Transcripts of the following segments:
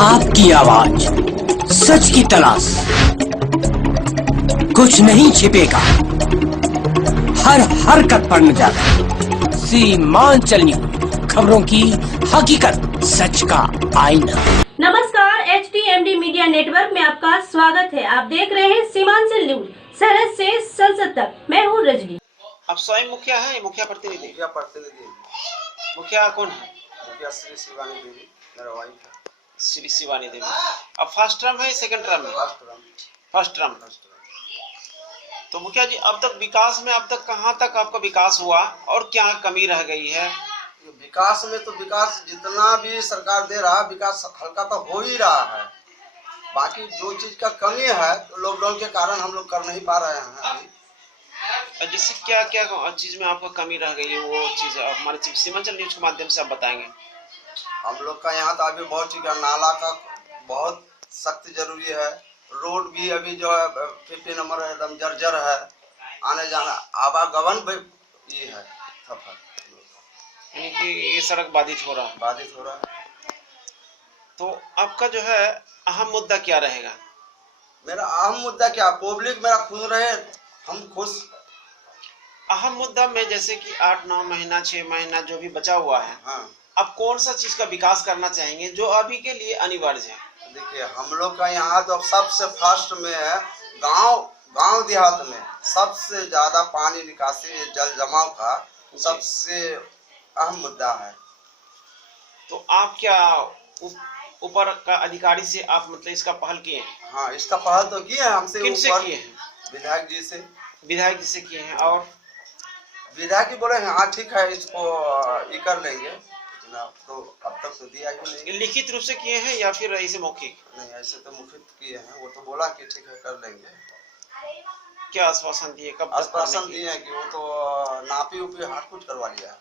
आपकी आवाज, सच की तलाश, कुछ नहीं छिपेगा, हर हरकत पर नजर, सीमांचल न्यूज, खबरों की हकीकत, सच का आईना। नमस्कार, HTMD मीडिया नेटवर्क में आपका स्वागत है। आप देख रहे हैं सीमांचल न्यूज, सरहद से संसद तक। मैं हूँ रजनी। अब स्वयं मुखिया है, मुखिया प्रतिनिधि मुखिया कौन है? मुखिया श्री शिवानी देवी, मेरा वाइफ है। श्री शिवानी देवी। अब फर्स्ट टर्म है, सेकंड टर्म है? First term. तो मुखिया जी, अब तक विकास में अब तक कहाँ तक आपका विकास हुआ और क्या कमी रह गई है? विकास में तो विकास जितना भी सरकार दे रहा है, विकास हल्का तो हो ही रहा है। बाकी जो चीज का कमी है तो लॉकडाउन के कारण हम लोग कर नहीं पा रहे हैं अभी। जैसे क्या क्या चीज में आपको कमी रह गई है, वो चीज हमारे सीमांचल न्यूज के माध्यम से आप बताएंगे। हम लोग का यहाँ तो अभी बहुत चीज का नाला का बहुत सख्त जरूरी है। रोड भी अभी जो है 50 नंबर एकदम जर्जर है, आने जाना आवागमन भी ये है, यानी कि ये सड़क बाधित हो रहा है। तो आपका जो है अहम मुद्दा क्या रहेगा? मेरा अहम मुद्दा क्या, पब्लिक मेरा खुश रहे, हम खुश। अहम मुद्दा में जैसे कि 8-9 महीना 6 महीना जो भी बचा हुआ है, हाँ, अब कौन सा चीज का विकास करना चाहेंगे जो अभी के लिए अनिवार्य है? देखिए हम लोग का यहाँ तो सबसे फर्स्ट में है गांव देहात में सबसे ज्यादा पानी निकासी जल जमाव का सबसे अहम मुद्दा है। तो आप क्या ऊपर का अधिकारी से आप मतलब इसका पहल किए हैं? हाँ, इसका पहल तो किए हैं, हमसे किनसे ऊपर किए हैं? विधायक जी से। विधायक जी से किए हैं और विधायक जी बोले हैं हाँ ठीक है, इसको ये कर लेंगे ना, तो अब तक तो दिया ही नहीं। लिखित रूप से किए हैं या फिर ऐसे मौखिक? नहीं, ऐसे तो मुखित किए हैं, वो तो बोला कि ठीक है कर लेंगे। क्या आश्वासन दिए, कब आश्वासन दिए हैं कि वो तो नापी उपी हर कुछ करवा लिया है।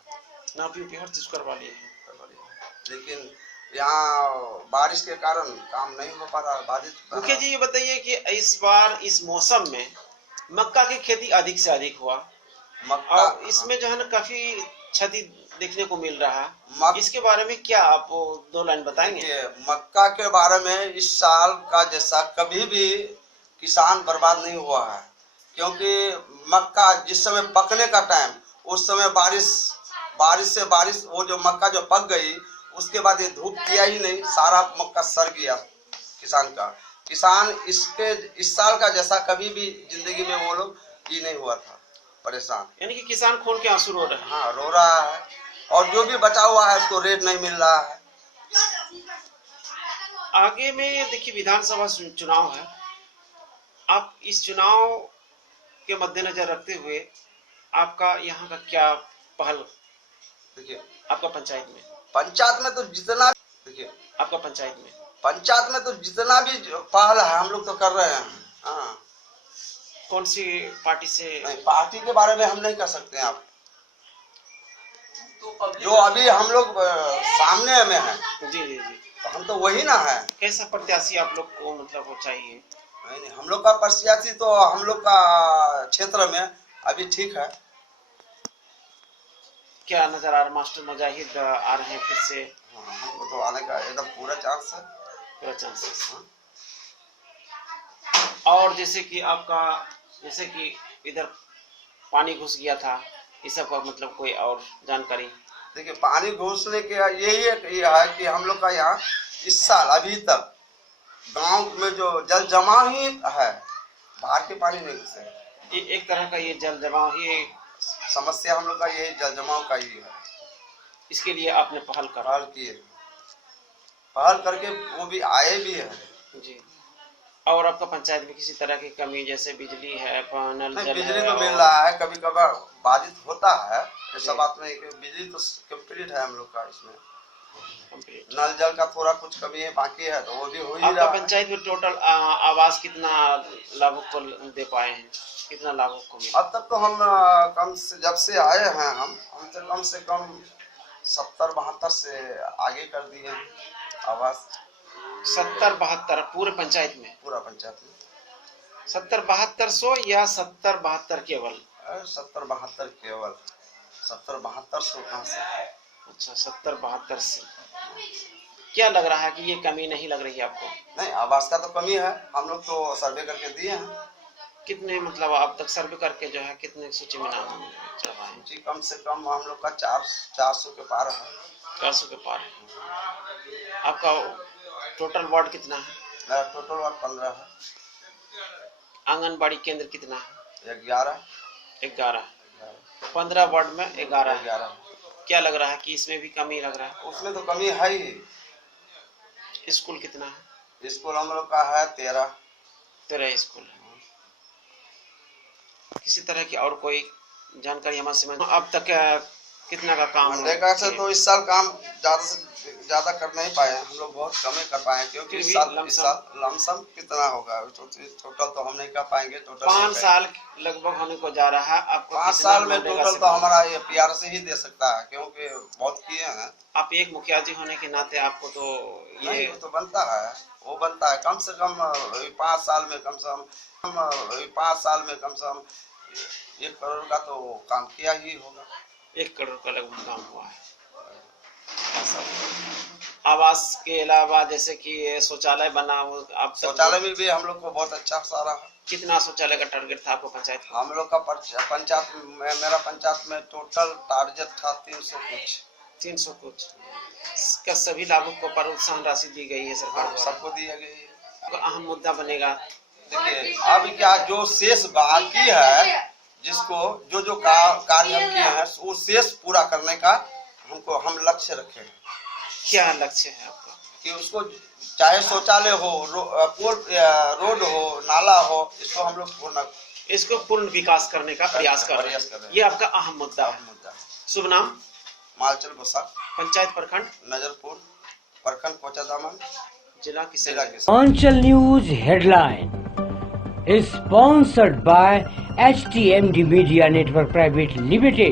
नापी उपी हर चीज करवा लिए हैं। लेकिन यहाँ बारिश के कारण काम नहीं हो पा रहा, बाधित। मुखिया जी ये बताइए कि इस बार इस मौसम में मक्का की खेती अधिक से अधिक हुआ मक्का, और इसमें जो है ना काफी क्षति देखने को मिल रहा है, इसके बारे में क्या आप 2 लाइन बताएंगे? मक्का के बारे में इस साल का जैसा कभी भी किसान बर्बाद नहीं हुआ है, क्योंकि मक्का जिस समय पकने का टाइम, उस समय बारिश वो जो मक्का जो पक गई उसके बाद ये धूप दिया ही नहीं, सारा मक्का सड़ गया किसान इस साल का जैसा कभी भी जिंदगी में वो लोग ये नहीं हुआ था परेशान। यानी कि किसान खून के आंसू रो रहे हैं। हाँ, रो रहा है, और जो भी बचा हुआ है उसको रेट नहीं मिल रहा है। आगे में देखिए विधानसभा चुनाव है, आप इस चुनाव के मद्देनजर रखते हुए आपका यहाँ का क्या पहल? देखिए आपका पंचायत में तो जितना, देखिए आपका पंचायत में तो जितना भी पहल है हम लोग तो कर रहे हैं। हाँ, कौन सी पार्टी से? नहीं, पार्टी के बारे में हम नहीं कर सकते हैं। आप जो अभी हम लोग सामने में है, जी, तो हम तो वही ना है। कैसा प्रत्याशी आप लोग को मतलब वो चाहिए? नहीं, हम लोग का प्रत्याशी तो हम लोग का क्षेत्र में अभी ठीक है। क्या नजर आ रहा? मास्टर मुजाहिद आ रहे हैं फिर से? हाँ, हमको तो आने का एकदम पूरा चांस है। पूरा चांसेस। और जैसे कि इधर पानी घुस गया था, इस सब का मतलब कोई और जानकारी? देखिए पानी घुसने के यही है कि हम लोग का यहाँ इस साल अभी तक गांव में जो जल जमाव ही है, बाहर के पानी नहीं घुसे। एक तरह का ये जल जमाव ही समस्या हम लोग का, यही जल जमाव का ही है। इसके लिए आपने पहल किए, पहल करके वो भी आए भी है जी। और आपका पंचायत में किसी तरह की कमी, जैसे बिजली है, नल जल बिजली है, तो मिल रहा है, कभी कभार बाधित होता है, ऐसा बात नहीं। बिजली तो कंप्लीट है हम लोग का, इसमें नल जल का थोड़ा कुछ कमी है, बाकी है तो वो भी हो ही रहा है। पंचायत में टोटल आवास कितना लाभुक को दे पाए हैं, कितना लाभुक को मिला? अब तक तो हम जब से आए हैं हम तो कम से कम 70-72 से आगे कर दिए आवास। 70-72 पूरे पंचायत में? पूरा पंचायत में 70-72 या 70-72 केवल? 70-72 केवल, 70-72 कहाँ से? अच्छा, 70-72 से। क्या लग रहा है कि ये कमी नहीं लग रही है आपको? नहीं, आवास का तो कमी है, हम लोग तो सर्वे करके दिए हैं। कितने मतलब अब तक सर्वे करके जो है कितने सूची में नाम चल रहा है? जी कम से कम हम लोग का 400 के पार है। 400 के पार है। आपका टोटल वार्ड कितना है? मेरा टोटल वार्ड 15 है। आंगनबाड़ी केंद्र कितना है? 11। 11। 15 वार्ड में 11 है। 11। क्या लग रहा है कि इसमें भी कमी लग रहा है? उसमें तो कमी है ही। स्कूल कितना है? स्कूल हम लोग का है 13। 13 स्कूल है। किसी तरह की और कोई जानकारी हमारे से अब तक कितना का काम मनरेगा से तो इस साल काम ज्यादा से ज्यादा कर नहीं पाए, हम लोग बहुत कम ही कर पाए, क्योंकि इस साल लमसम कितना होगा टोटल तो हम नहीं कर पाएंगे। टोटल 5 साल लगभग होने को जा रहा है। आपको 5 साल में टोटल तो हमारा ये PR से ही दे सकता है, क्योंकि बहुत किए हैं। आप एक मुखिया जी होने के नाते आपको तो ये तो बनता है, वो बनता है कम से कम 5 साल में कम से कम 1 करोड़ का तो काम किया ही होगा। 1 करोड़ का लगभग काम हुआ है। आवास के अलावा जैसे कि शौचालय बना, आप शौचालय में भी हम लोग को बहुत अच्छा सारा है। कितना शौचालय का टारगेट था आपको पंचायत का? हम लोग का पंचायत में, मेरा पंचायत में टोटल टारगेट था 300 कुछ। क्या सभी लाभुक को प्रोत्साहन राशि दी गई है सरकार द्वारा? सबको दी गई है। तो अहम मुद्दा बनेगा, देखिए अब क्या जो शेष बाकी है, जिसको जो कार्य हम किए हैं वो शेष पूरा करने का हम लक्ष्य रखे हैं। क्या लक्ष्य है आपका? कि उसको चाहे शौचालय हो, रोड हो, नाला हो, इसको पूर्ण विकास करने का प्रयास कर रहे हैं। ये आपका अहम मुद्दा है। शुभ नाम? मालचल बसा, पंचायत प्रखंड नजरपुर, प्रखंड कोचादामन, जिला Seemanchal news headline is sponsored by HTMD Media Network Private Limited.